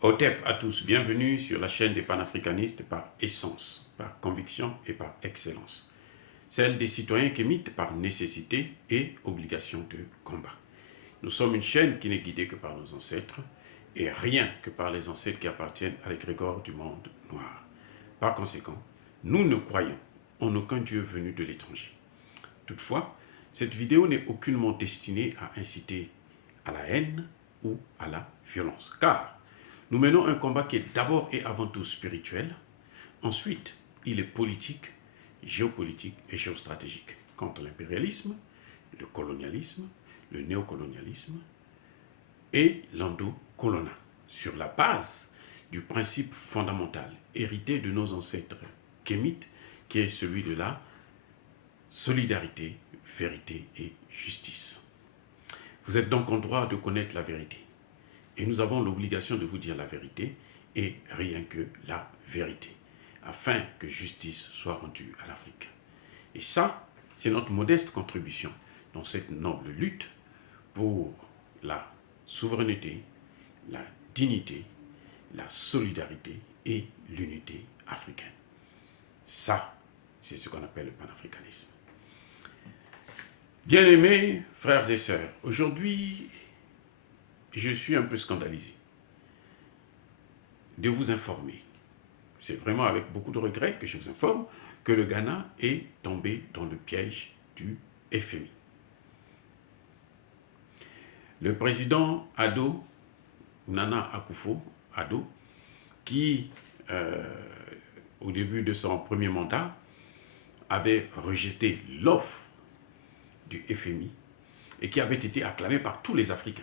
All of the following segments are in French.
Otep à tous, bienvenue sur la chaîne des panafricanistes par essence, par conviction et par excellence. Celle des citoyens qui imitent par nécessité et obligation de combat. Nous sommes une chaîne qui n'est guidée que par nos ancêtres et rien que par les ancêtres qui appartiennent à l'égrégore du monde noir. Par conséquent, nous ne croyons en aucun Dieu venu de l'étranger. Toutefois, cette vidéo n'est aucunement destinée à inciter à la haine ou à la violence, car nous menons un combat qui est d'abord et avant tout spirituel. Ensuite, il est politique, géopolitique et géostratégique contre l'impérialisme, le colonialisme, le néocolonialisme et l'endocolonat, sur la base du principe fondamental hérité de nos ancêtres kémites, qui est celui de la solidarité, vérité et justice. Vous êtes donc en droit de connaître la vérité. Et nous avons l'obligation de vous dire la vérité et rien que la vérité, afin que justice soit rendue à l'Afrique. Et ça, c'est notre modeste contribution dans cette noble lutte pour la souveraineté, la dignité, la solidarité et l'unité africaine. Ça, c'est ce qu'on appelle le panafricanisme. Bien-aimés frères et sœurs, aujourd'hui, je suis un peu scandalisé de vous informer. C'est vraiment avec beaucoup de regret que je vous informe que le Ghana est tombé dans le piège du FMI. Le président Addo, Nana Akufo-Addo, qui, au début de son premier mandat, avait rejeté l'offre du FMI et qui avait été acclamé par tous les Africains.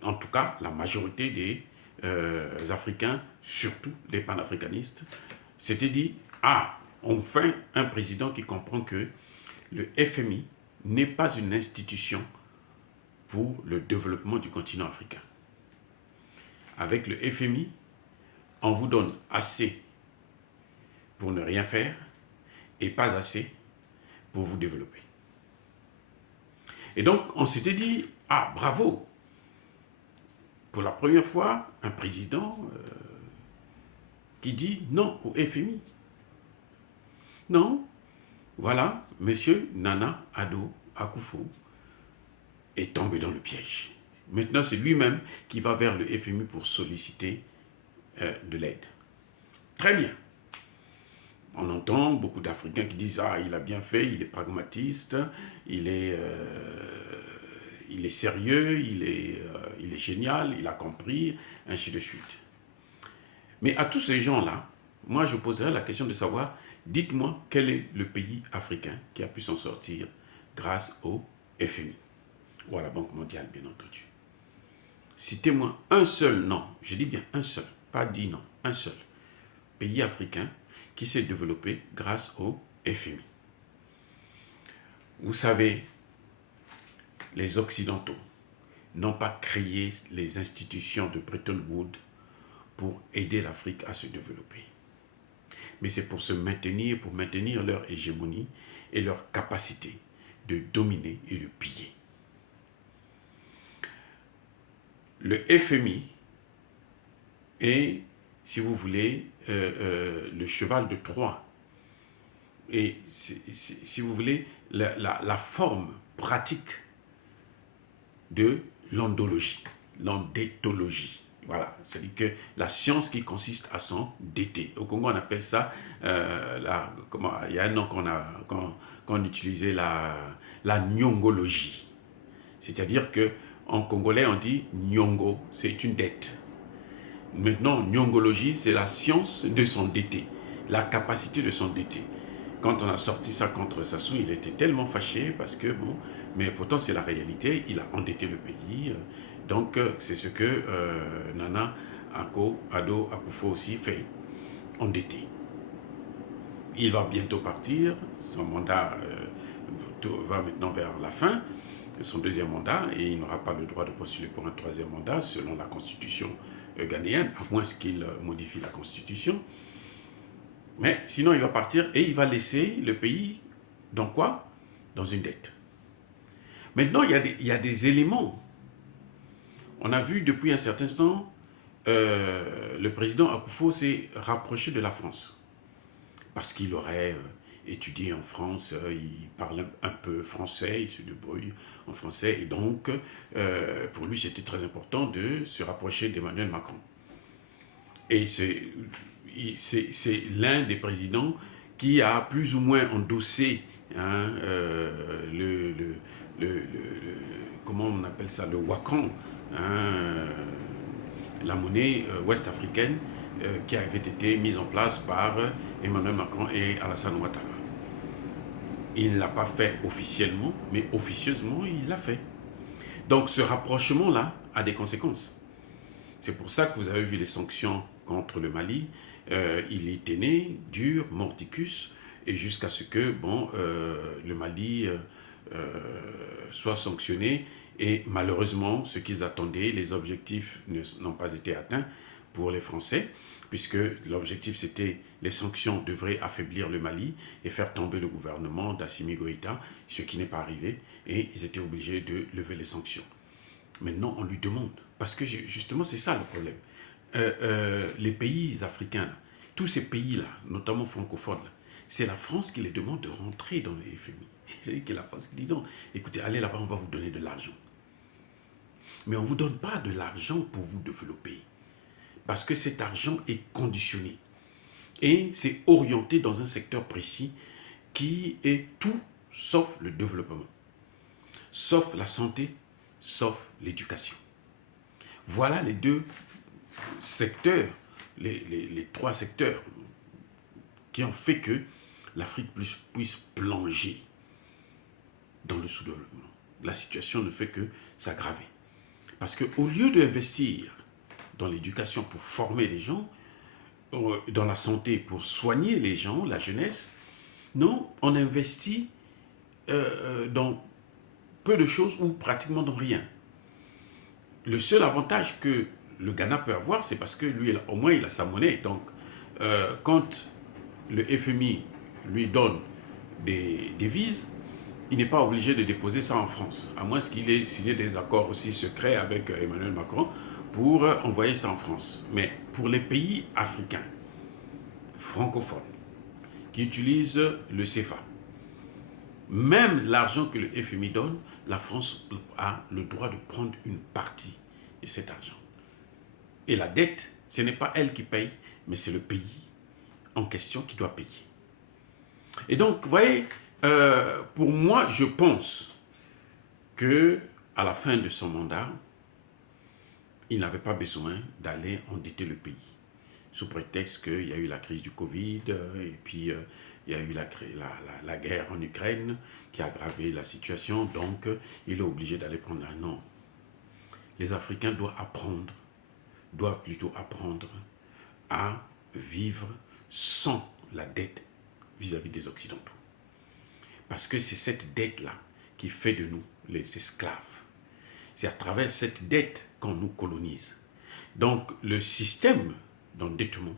En tout cas, la majorité des Africains, surtout les panafricanistes, s'étaient dit « Ah, enfin un président qui comprend que le FMI n'est pas une institution pour le développement du continent africain. Avec le FMI, on vous donne assez pour ne rien faire et pas assez pour vous développer. » Et donc, on s'était dit « Ah, bravo !» Pour la première fois, un président qui dit non au FMI. Non, voilà, monsieur Nana Addo Akufo est tombé dans le piège. Maintenant, c'est lui-même qui va vers le FMI pour solliciter de l'aide. Très bien. On entend beaucoup d'Africains qui disent « Ah, il a bien fait, il est pragmatiste, il est sérieux, il est génial, il a compris, ainsi de suite. » Mais à tous ces gens-là, moi je poserais la question de savoir, dites-moi quel est le pays africain qui a pu s'en sortir grâce au FMI ou à la Banque mondiale, bien entendu. Citez-moi un seul, non, je dis bien un seul, pas 10 non, un seul pays africain qui s'est développé grâce au FMI. Vous savez, les Occidentaux n'ont pas créé les institutions de Bretton Woods pour aider l'Afrique à se développer. Mais c'est pour se maintenir, pour maintenir leur hégémonie et leur capacité de dominer et de piller. Le FMI est, si vous voulez, le cheval de Troie. Et si vous voulez, la forme pratique de l'endologie, l'endétologie. Voilà, c'est-à-dire que la science qui consiste à s'endetter. Au Congo, on appelle ça, il y a un nom qu'on utilisait, la nyongologie. C'est-à-dire qu'en congolais, on dit nyongo, c'est une dette. Maintenant, nyongologie, c'est la science de s'endetter, la capacité de s'endetter. Quand on a sorti ça contre Sassou, il était tellement fâché parce que, bon, mais pourtant c'est la réalité, il a endetté le pays. Donc c'est ce que Nana Addo Akufo aussi fait, endetté. Il va bientôt partir, son mandat va maintenant vers la fin, son deuxième mandat, et il n'aura pas le droit de postuler pour un troisième mandat selon la constitution ghanéenne, à moins qu'il modifie la constitution. Mais sinon, il va partir et il va laisser le pays dans quoi? Dans une dette. Maintenant, il y a des éléments. On a vu depuis un certain temps le président Akufo s'est rapproché de la France parce qu'il aurait étudié en France, il parle un peu français, il se débrouille en français, et donc pour lui c'était très important de se rapprocher d'Emmanuel Macron. Et c'est l'un des présidents qui a plus ou moins endossé hein, comment on appelle ça, le Wakan, hein, la monnaie ouest-africaine qui avait été mise en place par Emmanuel Macron et Alassane Ouattara. Il ne l'a pas fait officiellement, mais officieusement, il l'a fait. Donc ce rapprochement-là a des conséquences. C'est pour ça que vous avez vu les sanctions contre le Mali. Il y tenait dur, mordicus, et jusqu'à ce que le Mali soit sanctionné. Et malheureusement, ce qu'ils attendaient, les objectifs n'ont pas été atteints pour les Français, puisque l'objectif c'était les sanctions devraient affaiblir le Mali et faire tomber le gouvernement d'Assimi Goïta, ce qui n'est pas arrivé, et ils étaient obligés de lever les sanctions. Maintenant, on lui demande, parce que justement c'est ça le problème. Les pays africains, là, tous ces pays-là, notamment francophones, c'est la France qui les demande de rentrer dans le FMI. C'est la France qui dit non, écoutez, allez là-bas, on va vous donner de l'argent. Mais on ne vous donne pas de l'argent pour vous développer. Parce que cet argent est conditionné. Et c'est orienté dans un secteur précis qui est tout sauf le développement. Sauf la santé, sauf l'éducation. Voilà les deux secteurs, les trois secteurs qui ont fait que l'Afrique puisse plonger dans le sous-développement. La situation ne fait que s'aggraver. Parce qu'au lieu d'investir dans l'éducation pour former les gens, dans la santé pour soigner les gens, la jeunesse, non, on investit dans peu de choses ou pratiquement dans rien. Le seul avantage que le Ghana peut avoir, c'est parce que lui, au moins, il a sa monnaie. Donc, quand le FMI lui donne des devises, il n'est pas obligé de déposer ça en France, à moins qu'il ait signé des accords aussi secrets avec Emmanuel Macron pour envoyer ça en France. Mais pour les pays africains, francophones, qui utilisent le CFA, même l'argent que le FMI donne, la France a le droit de prendre une partie de cet argent. Et la dette, ce n'est pas elle qui paye, mais c'est le pays en question qui doit payer. Et donc, vous voyez, pour moi, je pense que à la fin de son mandat, il n'avait pas besoin d'aller endetter le pays, sous prétexte qu'il y a eu la crise du Covid, et puis il y a eu la guerre en Ukraine qui a aggravé la situation, donc il est obligé d'aller prendre la... Non. Les Africains doivent plutôt apprendre à vivre sans la dette vis-à-vis des Occidentaux. Parce que c'est cette dette-là qui fait de nous les esclaves. C'est à travers cette dette qu'on nous colonise. Donc le système d'endettement,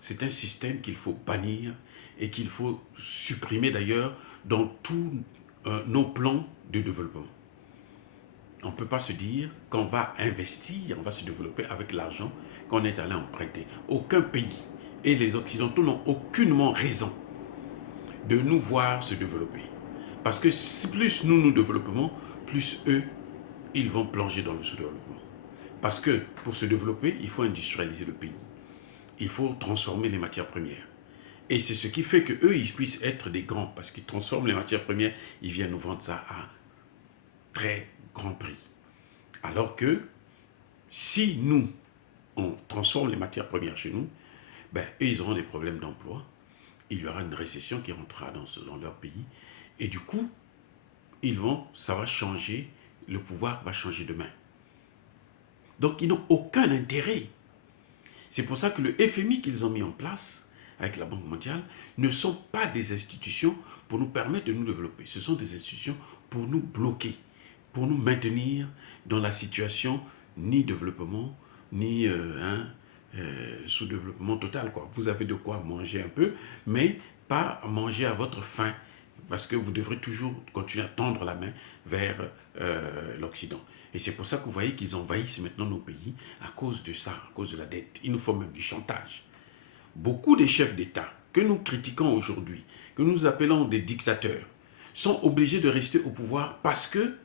c'est un système qu'il faut bannir et qu'il faut supprimer d'ailleurs dans tous nos plans de développement. On ne peut pas se dire qu'on va investir, on va se développer avec l'argent qu'on est allé emprunter. Aucun pays et les Occidentaux n'ont aucunement raison de nous voir se développer. Parce que plus nous nous développons, plus eux, ils vont plonger dans le sous-développement. Parce que pour se développer, il faut industrialiser le pays. Il faut transformer les matières premières. Et c'est ce qui fait qu'eux, ils puissent être des grands. Parce qu'ils transforment les matières premières, ils viennent nous vendre ça à très grand prix. Alors que si nous, on transforme les matières premières chez nous, ben, eux, ils auront des problèmes d'emploi. Il y aura une récession qui rentrera dans leur pays. Et du coup, ça va changer, le pouvoir va changer de main. Donc, ils n'ont aucun intérêt. C'est pour ça que le FMI qu'ils ont mis en place, avec la Banque mondiale, ne sont pas des institutions pour nous permettre de nous développer. Ce sont des institutions pour nous bloquer, pour nous maintenir dans la situation ni développement, ni sous-développement total, quoi. Vous avez de quoi manger un peu, mais pas manger à votre faim, parce que vous devrez toujours continuer à tendre la main vers l'Occident. Et c'est pour ça que vous voyez qu'ils envahissent maintenant nos pays à cause de ça, à cause de la dette. Ils nous font même du chantage. Beaucoup de chefs d'État que nous critiquons aujourd'hui, que nous appelons des dictateurs, sont obligés de rester au pouvoir parce que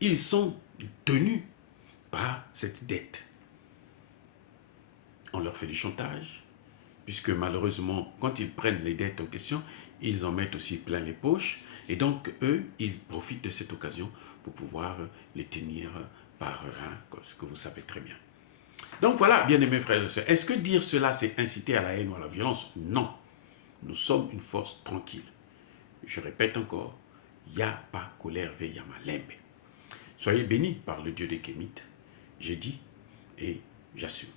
ils sont tenus par cette dette. On leur fait du chantage, puisque malheureusement, quand ils prennent les dettes en question, ils en mettent aussi plein les poches, et donc eux, ils profitent de cette occasion pour pouvoir les tenir par ce que vous savez très bien. Donc voilà, bien-aimés frères et sœurs, est-ce que dire cela, c'est inciter à la haine ou à la violence? Non. Nous sommes une force tranquille. Je répète encore, ya pas colère veille malembe. Soyez bénis par le Dieu des Kémites. J'ai dit et j'assume.